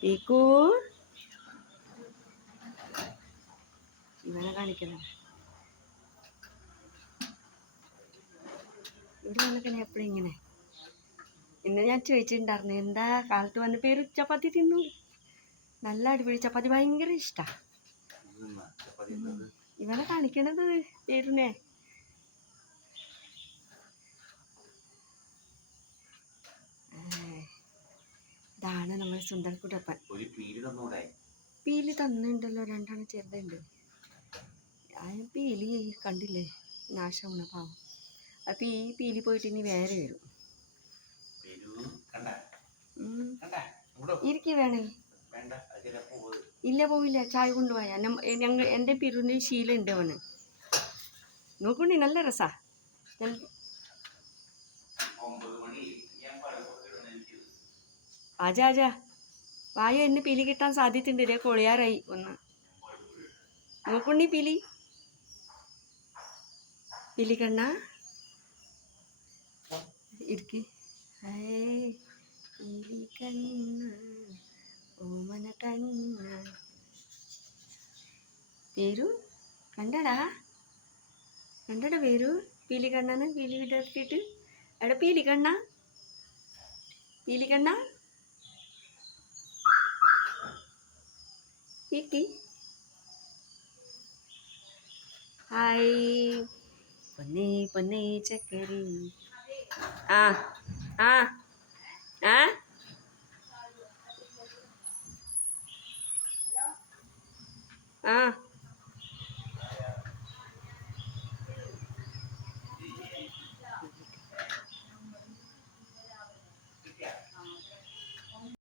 പീക്കൂ ഇവനെ കാണിക്കണം. ഇവിടെ വന്നിട്ട് എപ്പോഴും ഇങ്ങനെ. ഇന്ന് ഞാൻ ചോദിച്ചിട്ടുണ്ടായിരുന്നു എന്താ കാലത്ത് വന്ന് പേര് ചപ്പാത്തി തിന്നു. നല്ല അടിപൊളി ചപ്പാത്തി ഭയങ്കര ഇഷ്ടമാണ്. ഇവനെ കാണിക്കണത് പേരിനെ. ഇതാണ് നമ്മുടെ സുന്ദരക്കുട്ടപ്പൻ. പീലി തന്നിട്ടുണ്ടല്ലോ, രണ്ടെണ്ണം ചെറുതുണ്ട്. പീലി കണ്ടില്ലേ, നാശമാണ് പാവം. അപ്പം ഈ പീലി പോയിട്ട് ഇനി വേറെ വരും. ഇരിക്കി വേണേ. ഇല്ല പോവില്ല, ചായ കൊണ്ടുപോയാ. എൻ്റെ പിരുവിന് ശീലമുണ്ട് അവന്. നോക്കണേ നല്ല രസാ. ആജാ ആജാ വായോ, എന്നെ പീലി കിട്ടാൻ സാധ്യതയുണ്ട്. ഇതേ കൊളിയാറായി ഒന്ന്. നോക്കണി പീലി, പീലി കണ്ണ ഇരിക്ക്. പീലി കണ്ണ ഓമന കണ്ണ പേരു കണ്ടടാ, കണ്ടടാ പേരു. പീലി കണ്ണന് പീലി വിടർത്തിയിട്ട്. എടാ പീലി കണ്ണ, പീലി കണ്ണ പീക്കി. ഹായ് പൊന്നേ പൊന്നേ ചക്കരി. ആ ആ ആ ആ